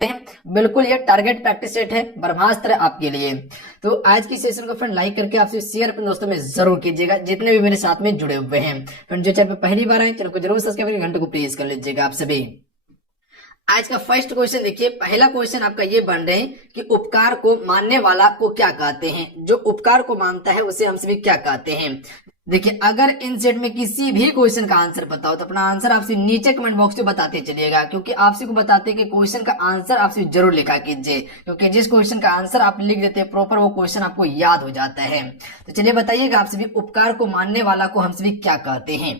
हैं। बिल्कुल ये टारगेट प्रैक्टिस सेट है, ब्रह्मास्त्र आपके लिए। तो आज की सेशन को फ्रेंड लाइक करके आपसे शेयर अपने दोस्तों में जरूर कीजिएगा, जितने भी मेरे साथ में जुड़े हुए हैं। फ्रेंड जो चैनल पे पहली बार आए चैनल को जरूर सब्सक्राइब करके घंटे को प्रेस कर लीजिएगा आप सभी। आज का फर्स्ट क्वेश्चन देखिए, पहला क्वेश्चन आपका ये बन रहे हैं कि उपकार को मानने वाला को क्या कहते हैं। जो उपकार को मानता है उसे हम सभी क्या कहते हैं। देखिए, अगर इन सेट में किसी भी क्वेश्चन का आंसर पता हो तो अपना आंसर आपसे नीचे कमेंट बॉक्स में बताते चलिएगा, क्योंकि आपसे को बताते कि क्वेश्चन का आंसर आपसे जरूर लिखा कीजिए, क्योंकि जिस क्वेश्चन का आंसर आप लिख देते हैं प्रॉपर वो क्वेश्चन आपको याद हो जाता है। तो चलिए बताइएगा आप सभी, उपकार को मानने वाला को हम सभी क्या कहते हैं।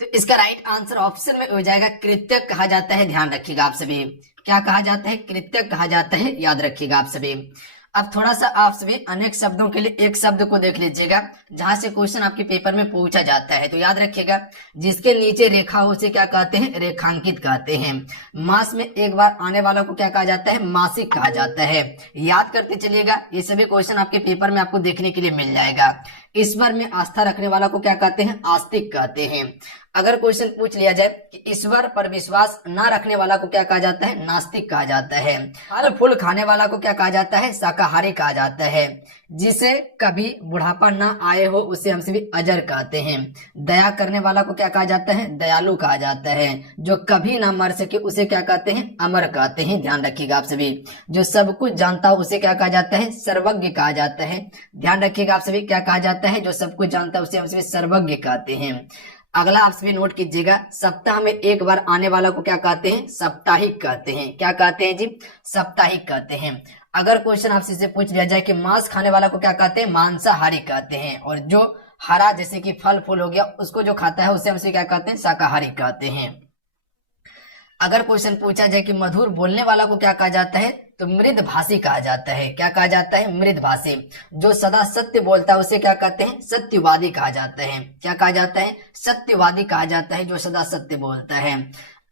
तो इसका राइट आंसर ऑप्शन में हो जाएगा कृतज्ञ कहा जाता है। ध्यान रखिएगा आप सभी, क्या कहा जाता है, कृतज्ञ कहा जाता है, याद रखिएगा आप सभी। अब थोड़ा सा आप सभी अनेक शब्दों के लिए एक शब्द को देख लीजिएगा जहां से क्वेश्चन आपके पेपर में पूछा जाता है। तो याद रखिएगा, जिसके नीचे रेखा हो उसे क्या कहते हैं, रेखांकित कहते हैं। मास में एक बार आने वाला को क्या कहा जाता है, मासिक कहा जाता है। याद करते चलिएगा, ये सभी क्वेश्चन आपके पेपर में आपको देखने के लिए मिल जाएगा। ईश्वर में आस्था रखने वाला को क्या कहते हैं, आस्तिक कहते हैं। अगर क्वेश्चन पूछ लिया जाए कि ईश्वर पर विश्वास न रखने वाला को क्या कहा जाता है, नास्तिक कहा जाता है। फल फूल खाने वाला को क्या कहा जाता है, शाकाहारी कहा जाता है। जिसे कभी बुढ़ापा न आए हो उसे हम सभी अजर कहते हैं। दया करने वाला को क्या कहा जाता है, दयालु कहा जाता है। जो कभी ना मर सके उसे क्या कहते हैं, अमर कहते हैं। ध्यान रखिएगा आप सभी। जो सब कुछ जानता हो उसे क्या कहा जाता है, सर्वज्ञ कहा जाता है। ध्यान रखिएगा आप सभी, क्या कहा जाता है, जो सब कुछ जानता है उसे हम सभी सर्वज्ञ कहते हैं। अगला आप सभी नोट कीजिएगा, सप्ताह में एक बार आने वाला को क्या कहते हैं, साप्ताहिक कहते हैं। क्या कहते हैं जी, साप्ताहिक कहते हैं। अगर क्वेश्चन आपसे से पूछ लिया जाए कि मांस खाने वाला को क्या कहते हैं, मांसाहारी कहते हैं। और जो हरा जैसे कि फल फूल हो गया उसको जो खाता है उसे हमसे क्या कहते हैं, शाकाहारी कहते हैं। अगर क्वेश्चन पूछा जाए कि मधुर बोलने वाला को क्या कहा जाता है, तो मृदभाषी कहा जाता है। क्या कहा जाता है, मृदभाषी। जो सदा सत्य बोलता है उसे क्या कहते हैं, सत्यवादी कहा जाता है। क्या कहा जाता है, सत्यवादी कहा जाता है, जो सदा सत्य बोलता है।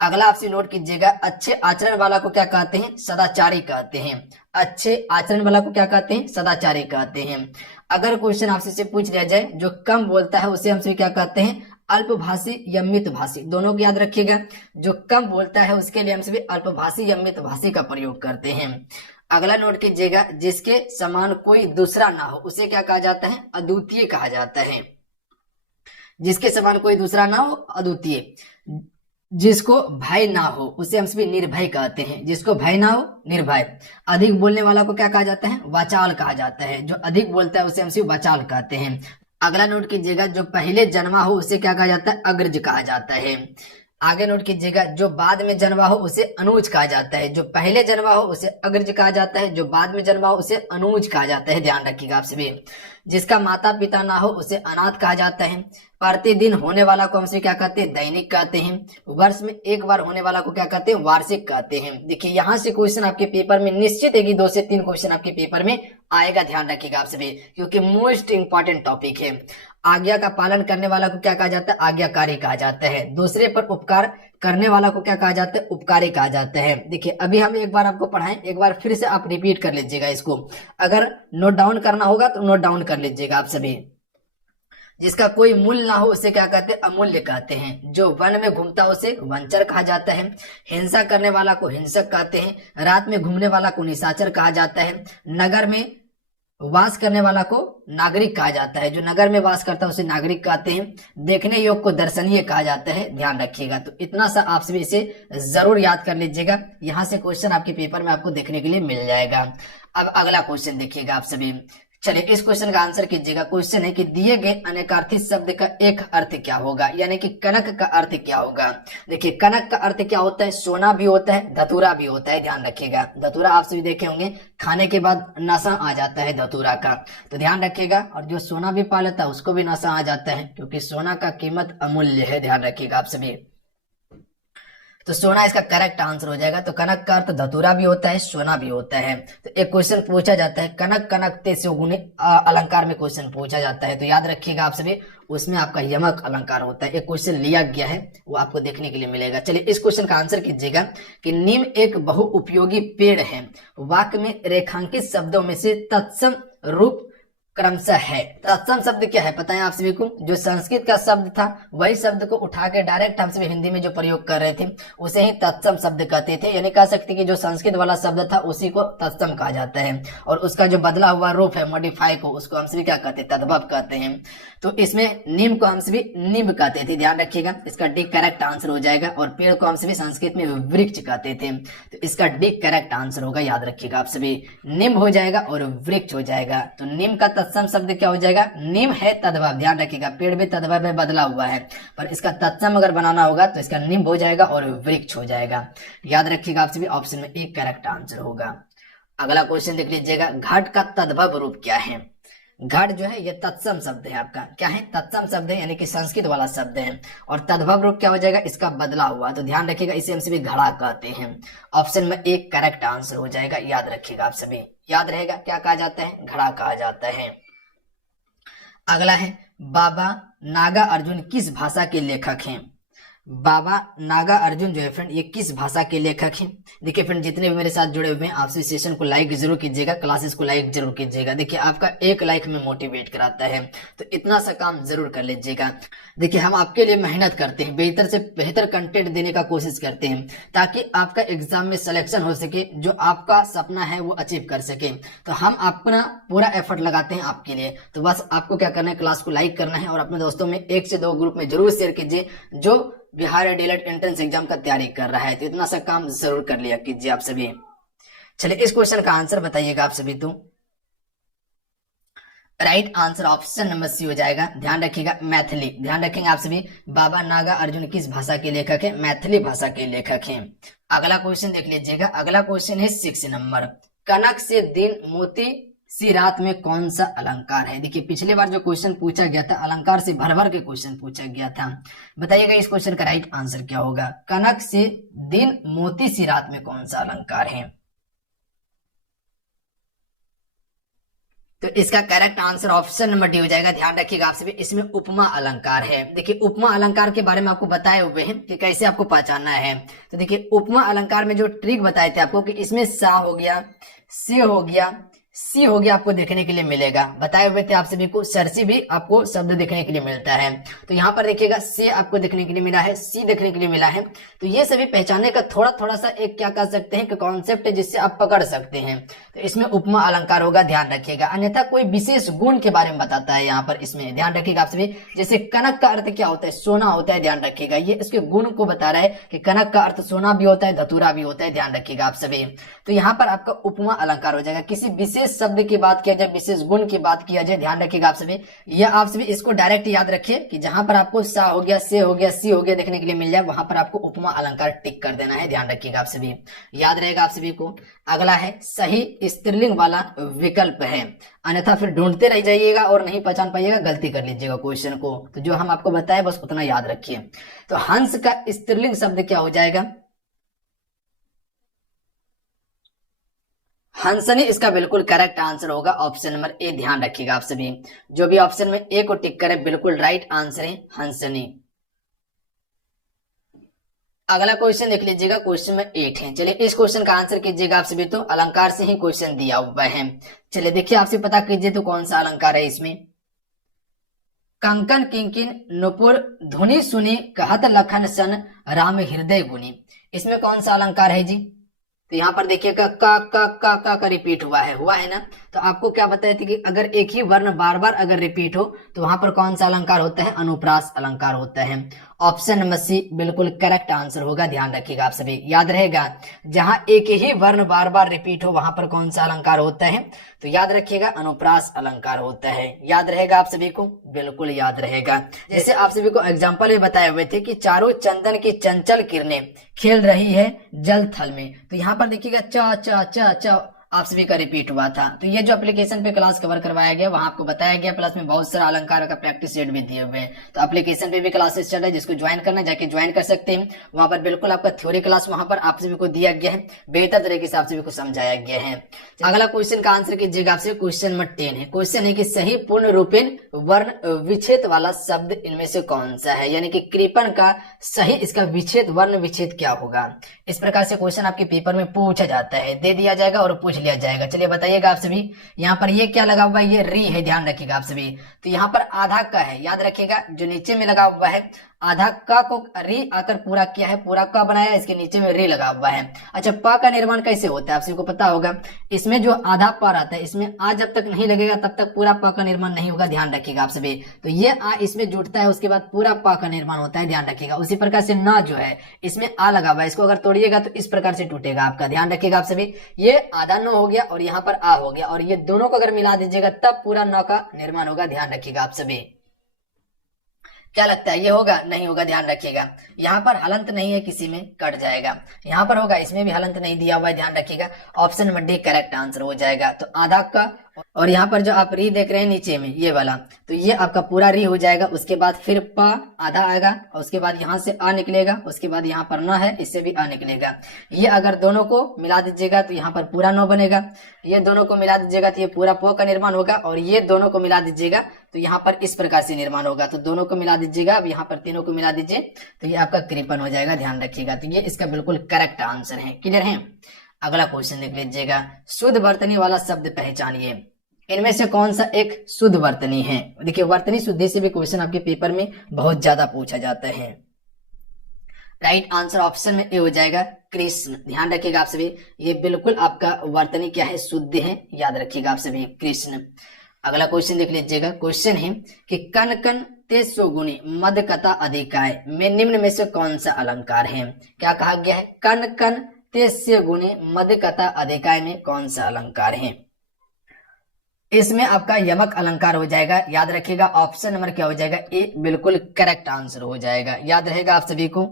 अगला आपसे नोट कीजिएगा, अच्छे आचरण वाला को क्या कहते हैं, सदाचारी कहते हैं। अच्छे आचरण वाला को क्या कहते हैं, सदाचारी कहते हैं। अगर क्वेश्चन आपसे से पूछ लिया जाए जो कम बोलता है उसे हमसे क्या कहते हैं, अल्पभाषी या मितभाषी। दोनों को याद रखिएगा, जो कम बोलता है उसके लिए हम सभी अल्पभाषी या मितभाषी का प्रयोग करते हैं। अगला नोट कीजिएगा, जिसके समान कोई दूसरा ना हो उसे क्या कहा जाता है, अद्वितीय कहा जाता है। जिसके समान कोई दूसरा ना हो, अद्वितीय। जिसको भय ना हो उसे हम सभी निर्भय कहते हैं। जिसको भय ना हो, निर्भय। अधिक बोलने वाला को क्या कहा जाता है, वाचाल कहा जाता है। जो अधिक बोलता है उसे हम सभी वाचाल कहते हैं। अगला नोट कीजिएगा, जो पहले जन्मा हो उसे क्या कहा जाता है, अग्रज कहा जाता है। आगे नोट कीजिएगा, जो बाद में जन्मा हो उसे अनुज कहा जाता है। जो पहले जन्मा हो उसे अग्रज कहा जाता है, जो बाद में जन्मा हो उसे अनुज कहा जाता है। ध्यान रखिएगा आप सभी। जिसका माता पिता ना हो उसे अनाथ कहा जाता है। प्रतिदिन होने वाला को हमसे क्या कहते हैं, दैनिक कहते हैं। वर्ष में एक बार होने वाला को क्या कहते हैं, वार्षिक कहते हैं। देखिए, यहाँ से क्वेश्चन आपके पेपर में निश्चित है कि 2 से 3 क्वेश्चन आपके पेपर में आएगा। ध्यान रखिएगा आप सभी, क्योंकि मोस्ट इंपॉर्टेंट टॉपिक है। आज्ञा का पालन करने वाला को क्या कहा जाता है, आज्ञाकारी कहा जाता है। दूसरे पर उपकार करने वाला को क्या कहा जाता है, उपकारी कहा जाता है। देखिए, अभी हम एक बार आपको पढ़ाएं, एक बार फिर से आप रिपीट कर लीजिएगा इसको। अगर नोट डाउन करना होगा तो नोट डाउन कर लीजिएगा आप सभी। जिसका कोई मूल्य ना हो उसे क्या कहते हैं, अमूल्य कहते हैं। जो वन में घूमता उसे वंचर कहा जाता है। हिंसा करने वाला को हिंसक कहते हैं। रात में घूमने वाला को निशाचर कहा जाता है। नगर में वास करने वाला को नागरिक कहा जाता है। जो नगर में वास करता है उसे नागरिक कहते हैं। देखने योग्य को दर्शनीय कहा जाता है। ध्यान रखिएगा। तो इतना सा आप सभी इसे जरूर याद कर लीजिएगा, यहाँ से क्वेश्चन आपके पेपर में आपको देखने के लिए मिल जाएगा। अब अगला क्वेश्चन देखिएगा आप सभी। चलिए, इस क्वेश्चन का आंसर कीजिएगा। क्वेश्चन है कि दिए गए अनेकार्थी शब्द का एक अर्थ क्या होगा, यानी कि कनक का अर्थ क्या होगा। देखिए, कनक का अर्थ क्या होता है, सोना भी होता है, धतूरा भी होता है। ध्यान रखिएगा, धतूरा आप सभी देखे होंगे, खाने के बाद नशा आ जाता है धतूरा का, तो ध्यान रखिएगा। और जो सोना भी पा लेता है उसको भी नशा आ जाता है, क्योंकि सोना का कीमत अमूल्य है। ध्यान रखिएगा आप सभी। तो सोना इसका करेक्ट आंसर हो जाएगा। तो कनक का अर्थ धतूरा भी होता है, सोना भी होता है। तो एक क्वेश्चन पूछा जाता है, कनक कनकते सुगुने अलंकार में क्वेश्चन पूछा जाता है, तो याद रखिएगा आप सभी, उसमें आपका यमक अलंकार होता है। एक क्वेश्चन लिया गया है, वो आपको देखने के लिए मिलेगा। चलिए, इस क्वेश्चन का आंसर कीजिएगा कि नीम एक बहुउपयोगी पेड़ है। वाक्य में रेखांकित शब्दों में से तत्सम रूप क्रमशः है। तत्सम शब्द क्या है पता है आप सभी को? जो संस्कृत का शब्द था वही शब्द को उठा के डायरेक्ट हम सभी हिंदी में जो प्रयोग कर रहे थे उसे ही तत्सम शब्द कहते थे। यानी कह सकते कि जो संस्कृत वाला शब्द था उसी को तत्सम कहा जाता है, और उसका जो बदला हुआ रूप है मॉडिफाई को, उसको हम सभी क्या कहते हैं? तद्भव कहते हैं। तो इसमें नीम को हम सभी निम्ब कहते थे, ध्यान रखिएगा, इसका डी करेक्ट आंसर हो जाएगा। और पेड़ को हम सभी संस्कृत में वृक्ष कहते थे, तो इसका डी करेक्ट आंसर होगा, याद रखिएगा आप सभी। निम्ब हो जाएगा और वृक्ष हो जाएगा। तो निम्ब का तत्सम शब्द क्या हो जाएगा? निम्ब है तद्भव, ध्यान रखिएगा, पेड़ भी तद्भव में बदला हुआ है, पर इसका तत्सम अगर बनाना होगा तो इसका निम्ब हो जाएगा और वृक्ष हो जाएगा। याद रखिएगा आप सभी, ऑप्शन में एक करेक्ट आंसर होगा। अगला क्वेश्चन देख लीजिएगा, घट का तद्भव रूप क्या है? घट जो है ये तत्सम शब्द है आपका, क्या है? तत्सम शब्द है, यानी कि संस्कृत वाला शब्द है। और तद्भव रूप क्या हो जाएगा? इसका बदला हुआ। तो ध्यान रखिएगा, इसे हम सभी घड़ा कहते हैं। ऑप्शन में एक करेक्ट आंसर हो जाएगा, याद रखिएगा आप सभी। याद रहेगा क्या कहा जाता है? घड़ा कहा जाता है। अगला है, बाबा नागा अर्जुन किस भाषा के लेखक हैं? बाबा नागा अर्जुन जो है फ्रेंड ये किस भाषा के लेखक हैं? देखिए फ्रेंड, जितने भी मेरे साथ जुड़े हुए हैं आपसे सेशन को लाइक जरूर कीजिएगा, क्लासेस को लाइक जरूर कीजिएगा। देखिए आपका एक लाइक में मोटिवेट कराता है, तो इतना सा काम जरूर कर लीजिएगा। देखिए हम आपके लिए मेहनत करते हैं, बेहतर से बेहतर कंटेंट देने का कोशिश करते हैं ताकि आपका एग्जाम में सिलेक्शन हो सके, जो आपका सपना है वो अचीव कर सके। तो हम अपना पूरा एफर्ट लगाते हैं आपके लिए। तो बस आपको क्या करना है, क्लास को लाइक करना है और अपने दोस्तों में 1 से 2 ग्रुप में जरूर शेयर कीजिए जो बिहार डीएलएड एंट्रेंस एग्जाम का तैयारी कर रहा है। तो इतना सा काम जरूर कर लिया कीजिए आप सभी। चलिए इस क्वेश्चन का आंसर बताइएगा आप सभी। तो right answer option number C हो जाएगा, ध्यान रखिएगा, मैथिली। ध्यान रखेंगे आप सभी, बाबा नागा अर्जुन किस भाषा के लेखक है? मैथिली भाषा के लेखक हैं। अगला क्वेश्चन देख लीजिएगा, अगला क्वेश्चन है 6 नंबर, कनक से दिन मोती सी रात में कौन सा अलंकार है? देखिए पिछले बार जो क्वेश्चन पूछा गया था अलंकार से भर भर के क्वेश्चन पूछा गया था। बताइएगा इस क्वेश्चन का राइट आंसर क्या होगा? कनक से दिन मोती सी रात में कौन सा अलंकार है? तो इसका correct answer option number D हो जाएगा। ध्यान रखिएगा आप सभी, इसमें उपमा अलंकार है। देखिए उपमा अलंकार के बारे में आपको बताए हुए हैं कि कैसे आपको पहचानना है। तो देखिए उपमा अलंकार में जो ट्रिक बताए थे आपको कि इसमें सा हो गया, से हो गया, सी हो गया, आपको देखने के लिए मिलेगा। बताए हुए थे आप सभी को, सरसी भी आपको शब्द देखने के लिए मिलता है। तो यहाँ पर देखिएगा से आपको देखने के लिए मिला है, सी देखने के लिए मिला है। तो ये सभी पहचानने का थोड़ा सा एक क्या कह सकते हैं कि कॉन्सेप्ट है जिससे आप पकड़ सकते हैं। तो इसमें उपमा अलंकार होगा, ध्यान रखिएगा। अन्यथा कोई विशेष गुण के बारे में बताता है यहाँ पर, इसमें ध्यान रखिएगा आप सभी। जैसे कनक का अर्थ क्या होता है? सोना होता है, ध्यान रखिएगा। ये इसके गुण को बता रहा है कि कनक का अर्थ सोना भी होता है, धतूरा भी होता है, ध्यान रखिएगा आप सभी। तो यहाँ पर आपका उपमा अलंकार हो जाएगा। किसी विशेष शब्द की बात किया जाए, विशेष गुण की बात किया जाए, ध्यान रखिएगा आप सभी। यह आप सभी इसको डायरेक्ट याद रखिए कि जहां पर आपको सा हो गया, से हो गया, सी हो गया देखने के लिए मिल जाए, वहां पर आपको उपमा अलंकार टिक कर देना है, ध्यान रखिएगा आप सभी। याद रहेगा आप सभी को। अगला है सही स्त्रीलिंग वाला विकल्प है, अन्यथा फिर ढूंढते रह जाइएगा और नहीं पहचान पाइएगा, गलती कर लीजिएगा क्वेश्चन को। तो जो हम आपको बताए बस उतना याद रखिए। तो हंस का स्त्रीलिंग शब्द क्या हो जाएगा? हंसनी इसका बिल्कुल करेक्ट आंसर होगा, ऑप्शन नंबर ए। ध्यान रखिएगा आप सभी, जो भी ऑप्शन में ए को टिक करे बिल्कुल राइट आंसर है हंसनी। अगला क्वेश्चन देख लीजिएगा, क्वेश्चन में 8 है। चलिए इस क्वेश्चन का आंसर कीजिएगा आप सभी। तो अलंकार से ही क्वेश्चन दिया हुआ है। चलिए देखिए आपसे पता कीजिए तो कौन सा अलंकार है इसमें। कंकन किंकिन नुपुर धुनी सुनी कहत लखन सन राम हृदय गुनी, इसमें कौन सा अलंकार है जी? तो यहाँ पर देखिएगा का रिपीट हुआ है ना। तो आपको क्या बताया थी कि अगर एक ही वर्ण बार बार अगर रिपीट हो तो वहां पर कौन सा अलंकार होता है? अनुप्रास अलंकार होता है। ऑप्शन नंबर सी बिल्कुल करेक्ट आंसर होगा, ध्यान रखिएगा आप सभी। याद रहेगा, जहां एक ही वर्ण बार बार रिपीट हो वहां पर कौन सा अलंकार होता है? तो याद रखिएगा अनुप्रास अलंकार होता है। याद रहेगा आप सभी को, बिल्कुल याद रहेगा। जैसे आप सभी को एग्जाम्पल भी बताए हुए थे कि चारों चंदन की चंचल किरणें खेल रही है जल थल में। तो यहाँ पर देखिएगा च च च च आप सभी का रिपीट हुआ था। तो ये जो एप्लीकेशन पे क्लास कवर करवाया गया वहां आपको बताया गया, प्लस में बहुत सारा अलंकार का प्रैक्टिस सेट भी दिए हुए हैं। तो एप्लीकेशन पे भी क्लासेस चल रहा है, जिसको ज्वाइन करना जाके ज्वाइन कर सकते हैं। वहां पर बिल्कुल आपका थ्योरी क्लास वहां पर आप सभी को दिया गया है, बेहतर तरीके से आप सभी को समझाया गया है। अगला क्वेश्चन का आंसर कीजिएगा आपसे, क्वेश्चन नंबर 10 है। क्वेश्चन है कि सही पूर्ण रूपेण वर्ण विच्छेद वाला शब्द इनमें से कौन सा है? यानी कि कृपण का सही इसका विच्छेद वर्ण विच्छेद क्या होगा? इस प्रकार से क्वेश्चन आपके पेपर में पूछा जाता है, दे दिया जाएगा और पूछ लिया जाएगा। चलिए बताइएगा आप सभी, यहाँ पर ये क्या लगा हुआ है, ये री है, ध्यान रखिएगा आप सभी। तो यहाँ पर आधा क है, याद रखिएगा, जो नीचे में लगा हुआ है आधा क को री आकर पूरा किया है, पूरा क बनाया, इसके नीचे में री लगा हुआ है। अच्छा, प का निर्माण कैसे होता है आप सभी को पता होगा, इसमें जो आधा प रहता है, इसमें आ जब तक नहीं लगेगा तब तक पूरा प का निर्माण नहीं होगा, ध्यान रखिएगा आप सभी। तो ये आ इसमें जुड़ता है, उसके बाद पूरा प का निर्माण होता है, ध्यान रखिएगा। उसी प्रकार से न जो है, इसमें आ लगा हुआ है, इसको अगर तोड़िएगा तो इस प्रकार से टूटेगा आपका, ध्यान रखिएगा आप सभी। ये आधा न हो गया और यहाँ पर आ हो गया, और ये दोनों को अगर मिला दीजिएगा तब पूरा न का निर्माण होगा, ध्यान रखिएगा आप सभी। क्या लगता है, ये होगा, नहीं होगा, ध्यान रखिएगा। यहाँ पर हलंत नहीं है, किसी में कट जाएगा, यहाँ पर होगा, इसमें भी हलंत नहीं दिया हुआ है, ध्यान रखिएगा। Option number D correct answer हो जाएगा। तो आधा का, और यहाँ पर जो आप री देख रहे हैं नीचे में ये वाला, तो ये आपका पूरा री हो जाएगा। उसके बाद फिर प आधा आएगा, और उसके बाद यहाँ से आ निकलेगा, उसके बाद यहाँ पर न है, इससे भी आ निकलेगा। ये अगर दोनों को मिला दीजिएगा तो यहाँ पर पूरा न बनेगा, ये दोनों को मिला दीजिएगा तो ये पूरा प का निर्माण होगा, और ये दोनों को मिला दीजिएगा तो यहाँ पर इस प्रकार से निर्माण होगा। तो दोनों को मिला दीजिएगा, अब यहाँ पर तीनों को मिला दीजिए तो ये आपका कृपन हो जाएगा, ध्यान रखिएगा। तो ये इसका बिल्कुल करेक्ट आंसर है। क्लियर है? अगला क्वेश्चन देख लीजिएगा, शुद्ध वर्तनी वाला शब्द पहचानिए। इनमें से कौन सा एक शुद्ध वर्तनी है? देखिए, वर्तनी शुद्धि से भी क्वेश्चन आपके पेपर में बहुत ज्यादा पूछा जाता है। राइट आंसर ऑप्शन में ए हो जाएगा, कृष्ण। ध्यान रखिएगा आप सभी, ये बिल्कुल आपका वर्तनी क्या है, शुद्ध है, याद रखिएगा आप सभी, कृष्ण। अगला क्वेश्चन देख लीजिएगा, क्वेश्चन है कि कन कन ते सुगुणी मद कथा अधिकाय में निम्न में से कौन सा अलंकार है? क्या कहा गया है? कन कन ते सुगुणी मद कथा अधिकाय में कौन सा अलंकार है? इसमें आपका यमक अलंकार हो जाएगा, याद रखिएगा। ऑप्शन नंबर क्या हो जाएगा? ए बिल्कुल करेक्ट आंसर हो जाएगा, याद रहेगा आप सभी को।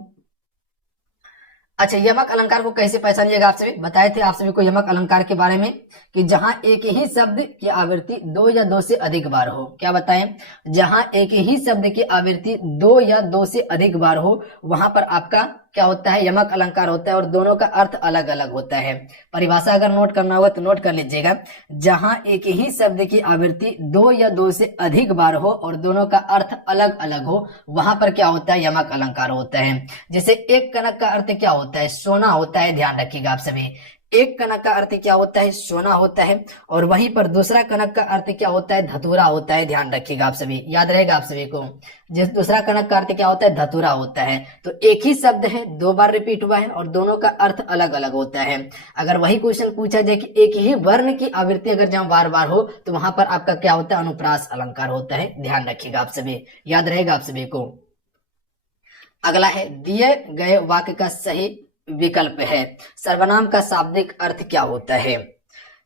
अच्छा, यमक अलंकार को कैसे पहचानिएगा? आप सभी बताए थे आप सभी को यमक अलंकार के बारे में कि जहां एक ही शब्द की आवृत्ति 2 या 2 से अधिक बार हो। क्या बताएं? जहां एक ही शब्द की आवृत्ति 2 या 2 से अधिक बार हो, वहां पर आपका क्या होता है? यमक अलंकार होता है, और दोनों का अर्थ अलग अलग होता है। परिभाषा अगर नोट करना होगा तो नोट कर लीजिएगा, जहां एक ही शब्द की आवृत्ति 2 या 2 से अधिक बार हो और दोनों का अर्थ अलग अलग हो, वहां पर क्या होता है? यमक अलंकार होता है। जैसे एक कनक का अर्थ क्या होता है? सोना होता है, ध्यान रखिएगा आप सभी। एक कनक का अर्थ क्या होता है? सोना होता है। और वहीं पर दूसरा कनक का अर्थ क्या होता है? धतूरा होता है, ध्यान रखिएगा आप सभी, याद रहेगा आप सभी को। जिस दूसरा कनक का अर्थ क्या होता है? धतूरा होता है। तो एक ही शब्द है, 2 बार रिपीट हुआ है और दोनों का अर्थ अलग अलग होता है। अगर वही क्वेश्चन पूछा जाए कि एक ही वर्ण की आवृत्ति अगर जहां बार बार हो, तो वहां पर आपका क्या होता है? अनुप्रास अलंकार होता है, ध्यान रखिएगा आप सभी, याद रहेगा आप सभी को। अगला है, दिए गए वाक्य का सही विकल्प है। सर्वनाम का शाब्दिक अर्थ क्या होता है?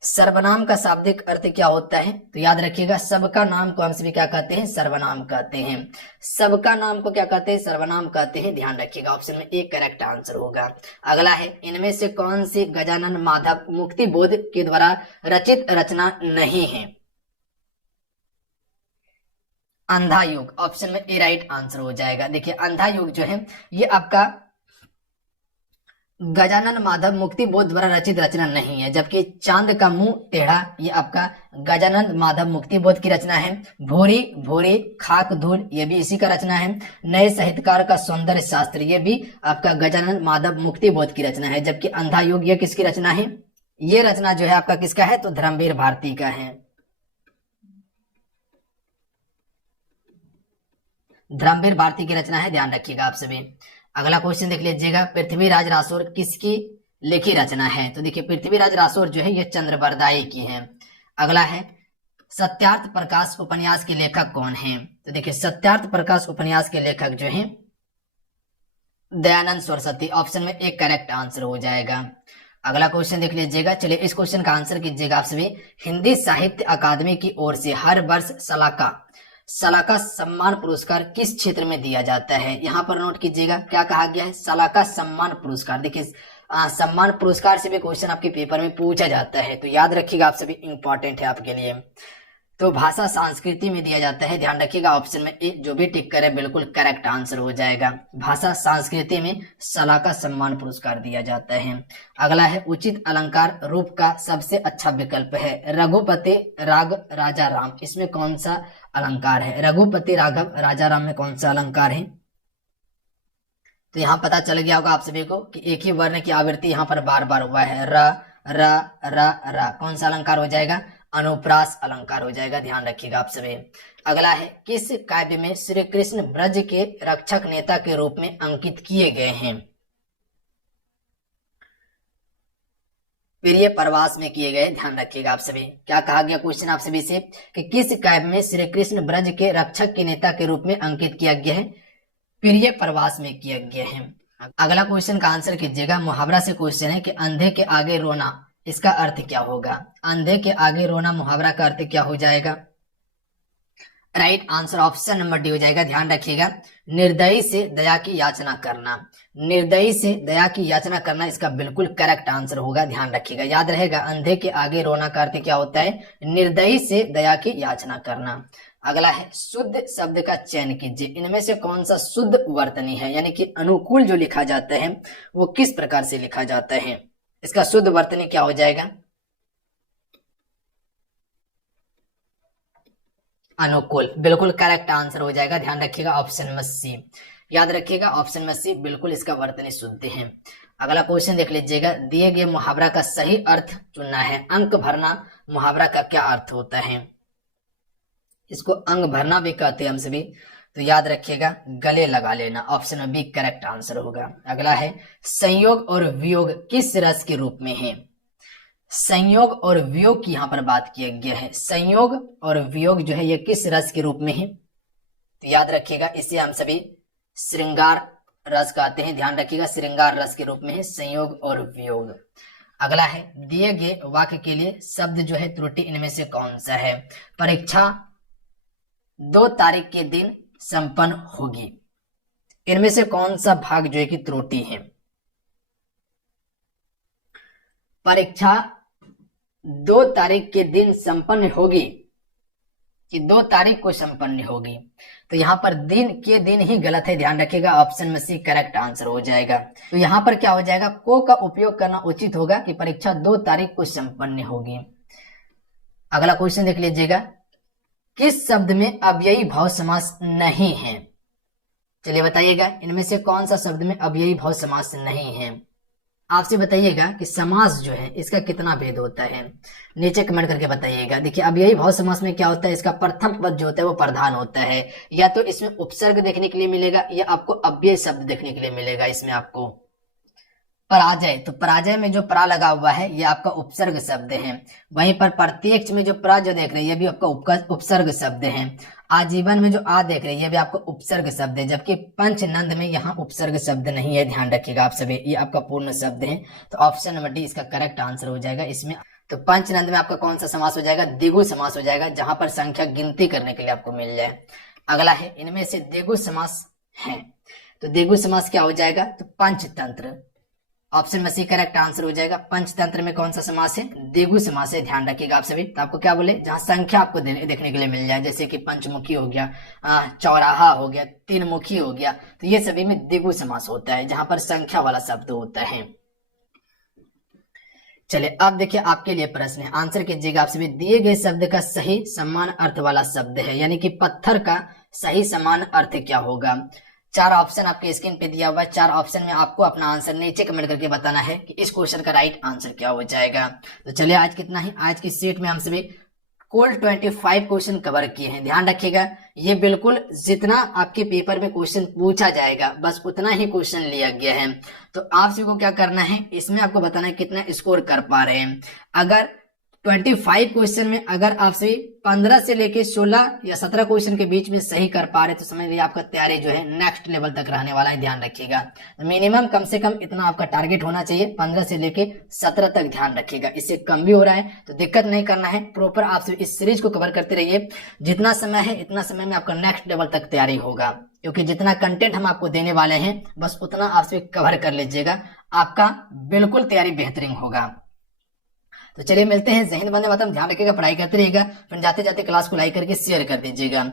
सर्वनाम का शाब्दिक अर्थ क्या होता है? तो याद रखिएगा, सबका नाम को हम सभी क्या कहते हैं? सर्वनाम कहते हैं। सबका नाम को क्या कहते हैं? सर्वनाम कहते हैं, ध्यान रखिएगा। ऑप्शन में एक करेक्ट आंसर होगा। अगला है, इनमें से कौन सी गजानन माधव मुक्ति बोध के द्वारा रचित रचना नहीं है? अंधा युग, ऑप्शन में ए राइट आंसर हो जाएगा। देखिए, अंधा युग जो है ये आपका गजानन माधव मुक्ति बोध द्वारा रचित रचना नहीं है, जबकि चांद का मुंह टेढ़ा ये आपका गजानन माधव मुक्ति बोध की रचना है। भूरी भूरी खाक धूल ये भी इसी का रचना है। नए साहित्यकार का सौंदर्य शास्त्र ये भी आपका गजानन माधव मुक्ति बोध की रचना है। जबकि अंधा युग ये किसकी रचना है? ये रचना जो है आपका किसका है? तो धर्मवीर भारती का है। धर्मवीर भारती की रचना है, ध्यान रखिएगा आप सभी। अगला क्वेश्चन देख लीजिएगा, पृथ्वीराज रासोर किसकी लिखी रचना है? तो देखिए, पृथ्वीराज रासोर जो है ये चंद्रबरदाई की है। अगला है, सत्यार्थ प्रकाश उपन्यास के लेखक कौन है? तो देखिए, सत्यार्थ प्रकाश उपन्यास के लेखक जो है दयानंद सरस्वती। ऑप्शन में एक करेक्ट आंसर हो जाएगा। अगला क्वेश्चन देख लीजिएगा, चलिए इस क्वेश्चन का आंसर कीजिएगा आप सभी। हिंदी साहित्य अकादमी की ओर से हर वर्ष सलाका सम्मान पुरस्कार किस क्षेत्र में दिया जाता है? यहाँ पर नोट कीजिएगा, क्या कहा गया है? सलाका सम्मान पुरस्कार। देखिए, सम्मान पुरस्कार से भी क्वेश्चन आपके पेपर में पूछा जाता है, तो याद रखिएगा आप सभी, इंपॉर्टेंट है आपके लिए। तो भाषा संस्कृति में दिया जाता है, ध्यान रखिएगा। ऑप्शन में ए जो भी टिक करे बिल्कुल करेक्ट आंसर हो जाएगा। भाषा संस्कृति में सलाका सम्मान पुरस्कार दिया जाता है। अगला है, उचित अलंकार रूप का सबसे अच्छा विकल्प है रघुपति राघव राजा राम। इसमें कौन सा अलंकार है? रघुपति राघव राजा राम में कौन सा अलंकार है? तो यहाँ पता चल गया होगा आप सभी को कि एक ही वर्ण की आवृत्ति यहाँ पर बार बार हुआ है, र रा रा रा, कौन सा अलंकार हो जाएगा? अनुप्रास अलंकार हो जाएगा, ध्यान रखिएगा आप सभी। अगला है, किस काव्य में श्री कृष्ण ब्रज के रक्षक नेता के रूप में अंकित किए गए हैं? प्रिय प्रवास में किए गए, ध्यान रखिएगा आप सभी। क्या कहा गया क्वेश्चन आप सभी से कि किस काव्य में श्री कृष्ण ब्रज के रक्षक के नेता के रूप में अंकित किया गया है? प्रिय प्रवास में किया गया है। अगला क्वेश्चन का आंसर कीजिएगा। मुहावरा से क्वेश्चन है कि अंधे के आगे रोना, इसका अर्थ क्या होगा? अंधे के आगे रोना मुहावरा का अर्थ क्या हो जाएगा? Right answer option number D हो जाएगा, ध्यान रखिएगा। निर्दयी से दया की याचना करना, निर्दयी से दया की याचना करना इसका बिल्कुल करेक्ट आंसर होगा, ध्यान रखिएगा। याद रहेगा, अंधे के आगे रोना का अर्थ क्या होता है? निर्दयी से दया की याचना करना। अगला है, शुद्ध शब्द का चयन कीजिए। इनमें से कौन सा शुद्ध वर्तनी है, यानी कि अनुकूल जो लिखा जाता है वो किस प्रकार से लिखा जाता है? इसका शुद्ध वर्तनी क्या हो जाएगा? अनुकूल, बिल्कुल करेक्ट आंसर हो जाएगा, ध्यान रखिएगा ऑप्शन में सी। याद रखिएगा ऑप्शन में सी, बिल्कुल इसका वर्तनी शुद्ध है। अगला क्वेश्चन देख लीजिएगा। दिए गए मुहावरा का सही अर्थ चुनना है। अंक भरना मुहावरा का क्या अर्थ होता है? इसको अंग भरना भी कहते हैं हम सभी, तो याद रखिएगा गले लगा लेना, ऑप्शन में बी करेक्ट आंसर होगा। अगला है, संयोग और वियोग किस रस के रूप में है? संयोग और वियोग की यहाँ पर बात किया गया है। संयोग और वियोग जो है ये किस रस के रूप में है? तो याद रखिएगा इसे हम सभी श्रृंगार रस कहते हैं, ध्यान रखिएगा श्रृंगार रस के रूप में है संयोग और वियोग। अगला है, दिए गए वाक्य के लिए शब्द जो है त्रुटि इनमें से कौन सा है? परीक्षा 2 तारीख के दिन संपन्न होगी, इनमें से कौन सा भाग जो है कि त्रुटि है? परीक्षा 2 तारीख के दिन संपन्न होगी कि 2 तारीख को संपन्न होगी? तो यहाँ पर दिन के दिन ही गलत है, ध्यान रखिएगा ऑप्शन में सी करेक्ट आंसर हो जाएगा। तो यहाँ पर क्या हो जाएगा? को का उपयोग करना उचित होगा कि परीक्षा 2 तारीख को संपन्न होगी। अगला क्वेश्चन देख लीजिएगा। किस शब्द में अव्ययी भाव समास नहीं है? चलिए बताइएगा, इनमें से कौन सा शब्द में अव्ययी भाव समास नहीं है? आपसे बताइएगा कि समास जो है इसका कितना भेद होता है, नीचे कमेंट करके बताइएगा। देखिए, अव्ययी भाव समास में क्या होता है, इसका प्रथम पद जो होता है वो प्रधान होता है, या तो इसमें उपसर्ग देखने के लिए मिलेगा या आपको अव्यय शब्द देखने के लिए मिलेगा। इसमें आपको पराजय, तो पराजय में जो प्रा लगा हुआ है ये आपका उपसर्ग शब्द है। वहीं पर प्रत्यक्ष में जो प्रा जो देख रहे हैं ये भी आपका उपसर्ग शब्द है। आजीवन में जो आ देख रहे हैं ये भी आपका उपसर्ग शब्द है, जबकि पंचनंद में यहाँ उपसर्ग शब्द नहीं है, ध्यान रखिएगा आप सभी, ये आपका पूर्ण शब्द है। तो ऑप्शन नंबर डी इसका करेक्ट आंसर हो जाएगा इसमें। तो पंचनंद में आपका कौन सा समास हो जाएगा? द्विगु समास हो जाएगा, जहां पर संख्या गिनती करने के लिए आपको मिल जाए। अगला है, इनमें से द्विगु समास है, तो द्विगु समास क्या हो जाएगा? तो पंचतंत्र, ऑप्शन में सी करेक्ट आंसर हो जाएगा। पंचतंत्र में कौन सा समास है? द्विगु समास है, ध्यान रखिएगा आप सभी। तो आपको क्या बोले, जहां संख्या आपको देखने के लिए मिल जाए, जैसे कि पंचमुखी हो गया, चौराहा हो गया, 3 मुखी हो गया, तो ये सभी में द्विगु समास होता है, जहां पर संख्या वाला शब्द होता है। चलिए अब देखिए आपके लिए प्रश्न है, आंसर कीजिएगा आप सभी। दिए गए शब्द का सही समान अर्थ वाला शब्द है, यानी कि पत्थर का सही समान अर्थ क्या होगा? 4 ऑप्शन आपके स्क्रीन पे दिया हुआ है। 4 ऑप्शन में आपको अपना आंसर नीचे कमेंट करके बताना है कि इस क्वेश्चन का राइट आंसर क्या हो जाएगा। तो चलिए आज कितना ही, आज की सीट में हम सभी कुल 25 क्वेश्चन कवर किए हैं। ध्यान रखिएगा, ये बिल्कुल जितना आपके पेपर में क्वेश्चन पूछा जाएगा बस उतना ही क्वेश्चन लिया गया है। तो आप सभी को क्या करना है, इसमें आपको बताना है कितना स्कोर कर पा रहे हैं। अगर 25 क्वेश्चन में अगर आप सभी 15 से लेके 16 या 17 क्वेश्चन के बीच में सही कर पा रहे तो समझ लीजिए आपका तैयारी जो है नेक्स्ट लेवल तक रहने वाला है, ध्यान रखिएगा। मिनिमम कम से कम इतना आपका टारगेट होना चाहिए, 15 से लेके 17 तक, ध्यान रखिएगा। इससे कम भी हो रहा है तो दिक्कत नहीं करना है, प्रॉपर आप सभी इस सीरीज को कवर करते रहिए। जितना समय है इतना समय में आपका नेक्स्ट लेवल तक तैयारी होगा, क्योंकि जितना कंटेंट हम आपको देने वाले हैं बस उतना आप सभी कवर कर लीजिएगा, आपका बिल्कुल तैयारी बेहतरीन होगा। तो चलिए मिलते हैं। जय हिंद, वंदे मातरम। ध्यान रखिएगा, पढ़ाई करते रहिएगा। फिर जाते जाते क्लास को लाइक करके शेयर कर दीजिएगा।